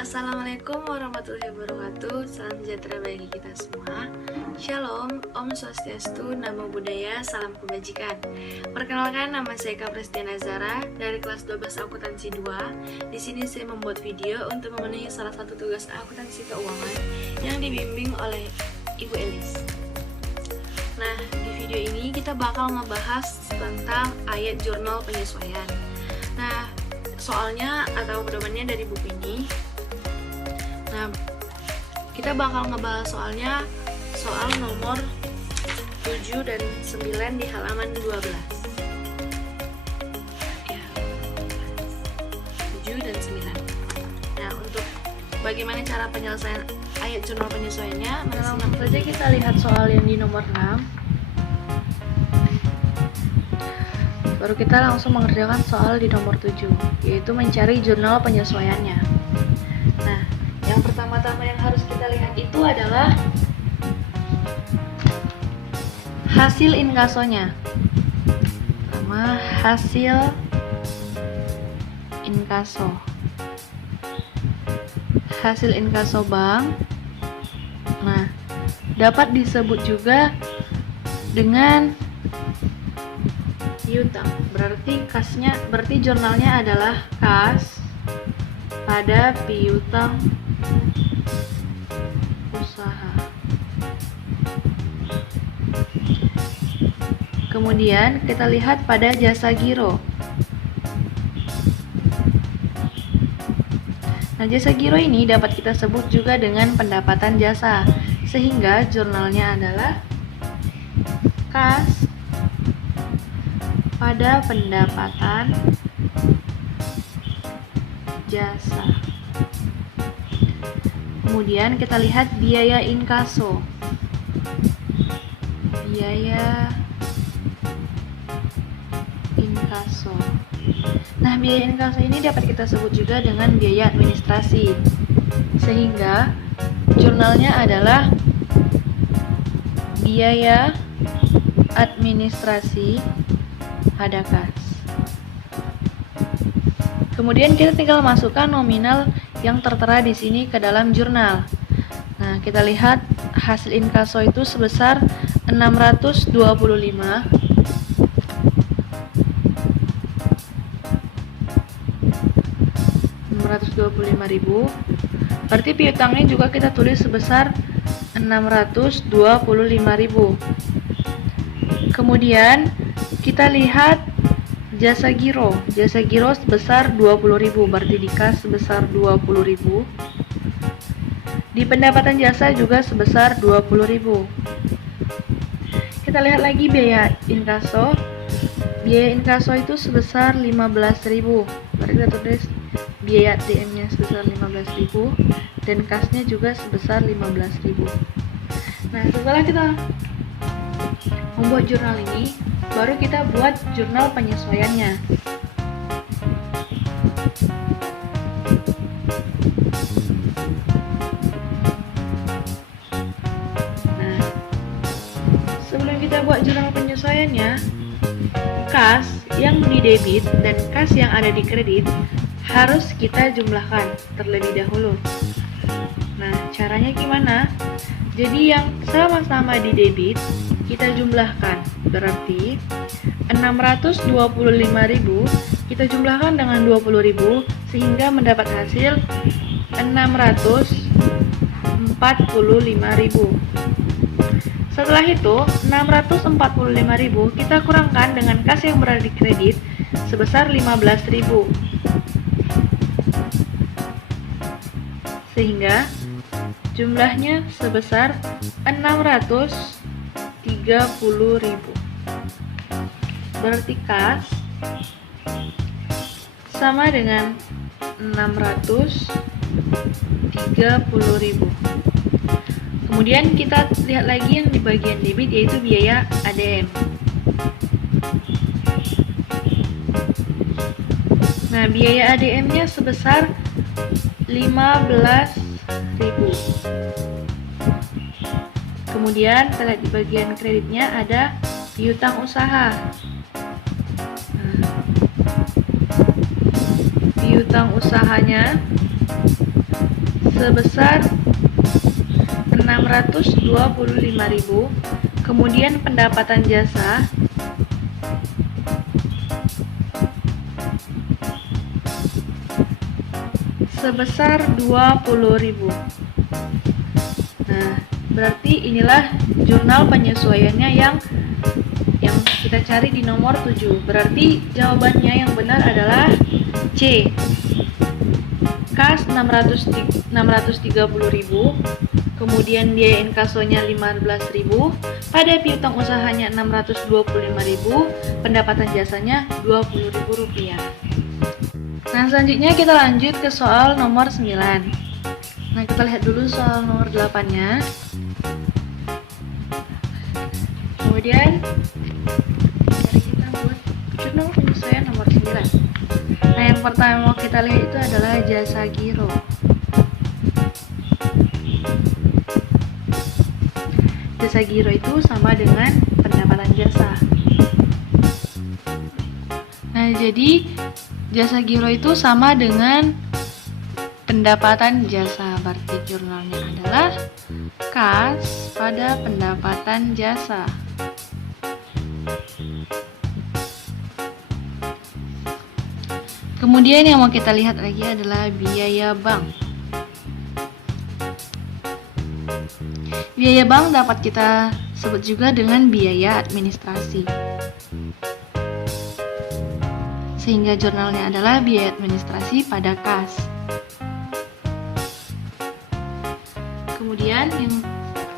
Assalamualaikum warahmatullahi wabarakatuh. Salam sejahtera bagi kita semua. Shalom, Om Swastiastu, Namo Buddhaya, Salam Kebajikan. Perkenalkan, nama saya Kak Prestiana Zara dari kelas 12 Akuntansi 2. Di sini saya membuat video untuk memenuhi salah satu tugas akuntansi keuangan yang dibimbing oleh Ibu Elis. Nah, di video ini kita bakal ngebahas tentang ayat jurnal penyesuaian. Nah, soalnya atau pedomannya dari buku ini. Nah, kita bakal ngebahas soal nomor 7 dan 9 di halaman 12. Ya, 7 dan 9. Nah, untuk bagaimana cara penyelesaian ayat jurnal penyesuaiannya, langsung saja kita lihat soal yang di nomor 6. Baru kita langsung mengerjakan soal di nomor 7, yaitu mencari jurnal penyesuaiannya. Nah, yang pertama-tama yang harus kita lihat itu adalah hasil inkasonya. Pertama, hasil inkaso. Hasil inkaso bank. Nah, dapat disebut juga dengan piutang. Berarti jurnalnya adalah kas pada piutang usaha. Kemudian kita lihat pada jasa giro. Nah, jasa giro ini dapat kita sebut juga dengan pendapatan jasa, sehingga jurnalnya adalah kas pada pendapatan jasa. Kemudian kita lihat biaya inkaso. Biaya inkaso. Nah, biaya inkaso ini dapat kita sebut juga dengan biaya administrasi, sehingga jurnalnya adalah biaya administrasi pada kas. Kemudian kita tinggal masukkan nominal yang tertera di sini ke dalam jurnal. Nah, kita lihat hasil inkaso itu sebesar 625.000. Berarti piutangnya juga kita tulis sebesar 625.000. Kemudian kita lihat jasa giro. Jasa giro sebesar 20.000, berarti di kas sebesar 20.000. Di pendapatan jasa juga sebesar 20.000. Kita lihat lagi biaya inkaso. Biaya inkaso itu sebesar 15.000. Berarti kita tulis biaya DM-nya sebesar 15.000 dan kasnya juga sebesar 15.000. Nah, setelah kita membuat jurnal ini, baru kita buat jurnal penyesuaiannya. Nah, sebelum kita buat jurnal penyesuaiannya, kas yang di debit dan kas yang ada di kredit harus kita jumlahkan terlebih dahulu. Nah, caranya gimana? Jadi yang sama-sama di debit kita jumlahkan, berarti 625.000 kita jumlahkan dengan 20.000 sehingga mendapat hasil 645.000. Setelah itu 645.000 kita kurangkan dengan kas yang berada di kredit sebesar 15.000, sehingga jumlahnya sebesar 630.000. Berarti kas sama dengan 630.000. Kemudian kita lihat lagi yang di bagian debit, yaitu biaya ADM. Nah, biaya ADM-nya sebesar 15.000. Kemudian kita lihat di bagian kreditnya ada piutang usaha. Nah, piutang usahanya sebesar 625.000. Kemudian pendapatan jasa sebesar 20.000. Nah, berarti inilah jurnal penyesuaiannya yang kita cari di nomor 7. Berarti jawabannya yang benar adalah C. Kas 630.000, kemudian biaya inkasonya 15.000, pada piutang usahanya 625.000, pendapatan jasanya Rp20.000. Nah, selanjutnya kita lanjut ke soal nomor 9. Nah, kita lihat dulu soal nomor 8-nya. Kemudian kita buat jurnal penyesuaian nomor 9. Nah, yang pertama mau kita lihat itu adalah jasa giro. Jasa giro itu sama dengan pendapatan jasa. Nah, jadi jasa giro itu sama dengan pendapatan jasa. Berarti jurnalnya adalah kas pada pendapatan jasa. Kemudian yang mau kita lihat lagi adalah biaya bank. Biaya bank dapat kita sebut juga dengan biaya administrasi. Sehingga jurnalnya adalah biaya administrasi pada kas. Kemudian yang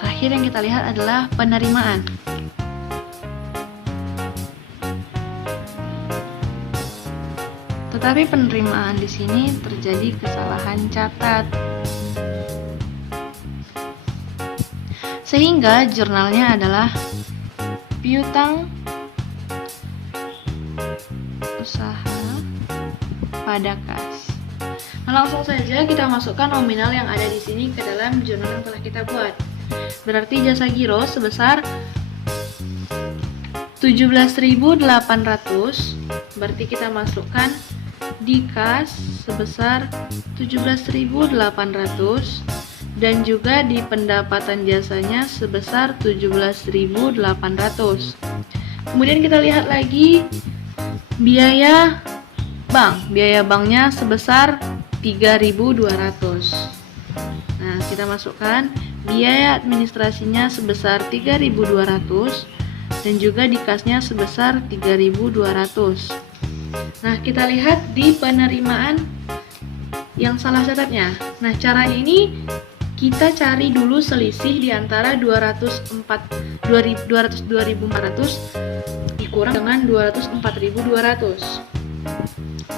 terakhir yang kita lihat adalah penerimaan. Tetapi penerimaan di sini terjadi kesalahan catat. Sehingga jurnalnya adalah piutang usaha pada kas. Nah, langsung saja kita masukkan nominal yang ada di sini ke dalam jurnal yang telah kita buat. Berarti jasa giro sebesar 17.800. Berarti kita masukkan di kas sebesar 17.800 dan juga di pendapatan jasanya sebesar 17.800. Kemudian kita lihat lagi biaya bank. Biaya banknya sebesar 3.200. Nah, kita masukkan biaya administrasinya sebesar 3.200 dan juga di kasnya sebesar 3.200. Nah, kita lihat di penerimaan yang salah catatnya. Nah, caranya ini kita cari dulu selisih di antara 202.400 dikurang dengan 204.200.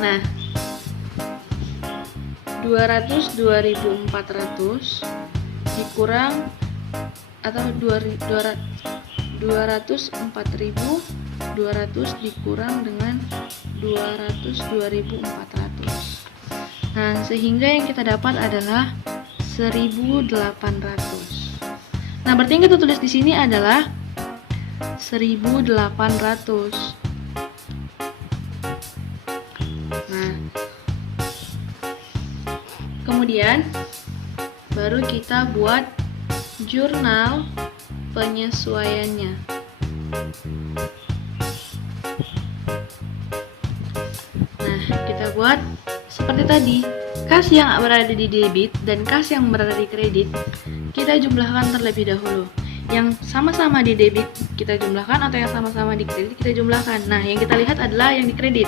Nah, 204.200 dikurang atau 204.200 dikurang dengan 202.400. Nah, sehingga yang kita dapat adalah 1.800. Nah, berarti yang kita tulis di sini adalah 1.800. Nah, kemudian baru kita buat jurnal penyesuaiannya. Nah, kita buat seperti tadi, kas yang berada di debit dan kas yang berada di kredit kita jumlahkan terlebih dahulu. Yang sama-sama di debit kita jumlahkan atau yang sama-sama di kredit kita jumlahkan. Nah, yang kita lihat adalah yang di kredit.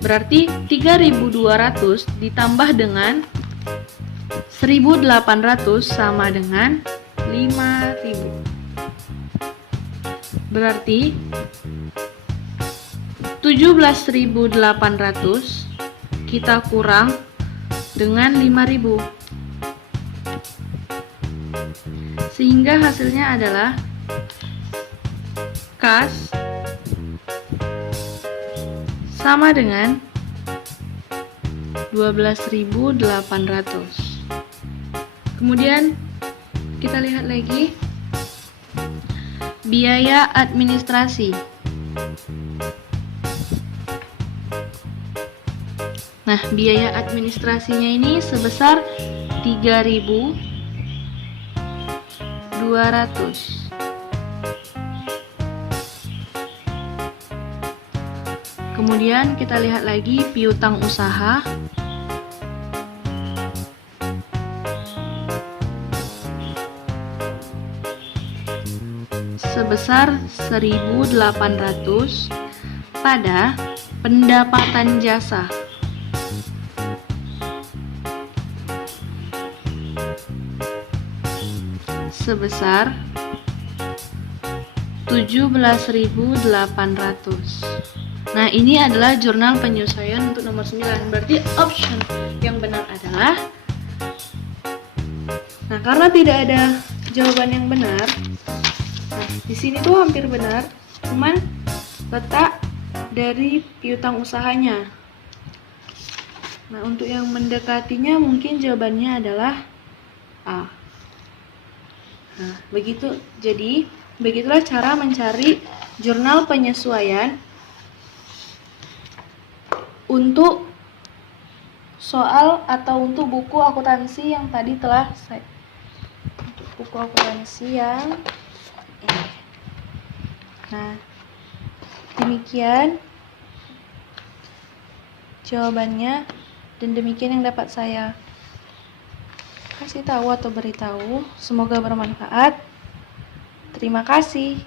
Berarti 3.200 ditambah dengan 1.800 sama dengan 5.000. Berarti 17.800 kita kurang dengan 5.000. Sehingga hasilnya adalah kas sama dengan 12.800. Kemudian kita lihat lagi biaya administrasi. Nah, biaya administrasinya ini sebesar 3.200. Kemudian kita lihat lagi piutang usaha. Sebesar 1.800 pada pendapatan jasa. Sebesar 17.800. Nah, ini adalah jurnal penyesuaian untuk nomor 9. Berarti option yang benar adalah, nah, karena tidak ada jawaban yang benar, nah, di sini tuh hampir benar, cuman letak dari piutang usahanya. Nah, untuk yang mendekatinya mungkin jawabannya adalah A. Nah, begitu. Jadi, begitulah cara mencari jurnal penyesuaian untuk soal atau untuk buku akuntansi yang tadi telah saya, untuk buku akuntansi yang ini. Nah, demikian jawabannya, dan demikian yang dapat saya kasih tahu atau beritahu. Semoga bermanfaat. Terima kasih.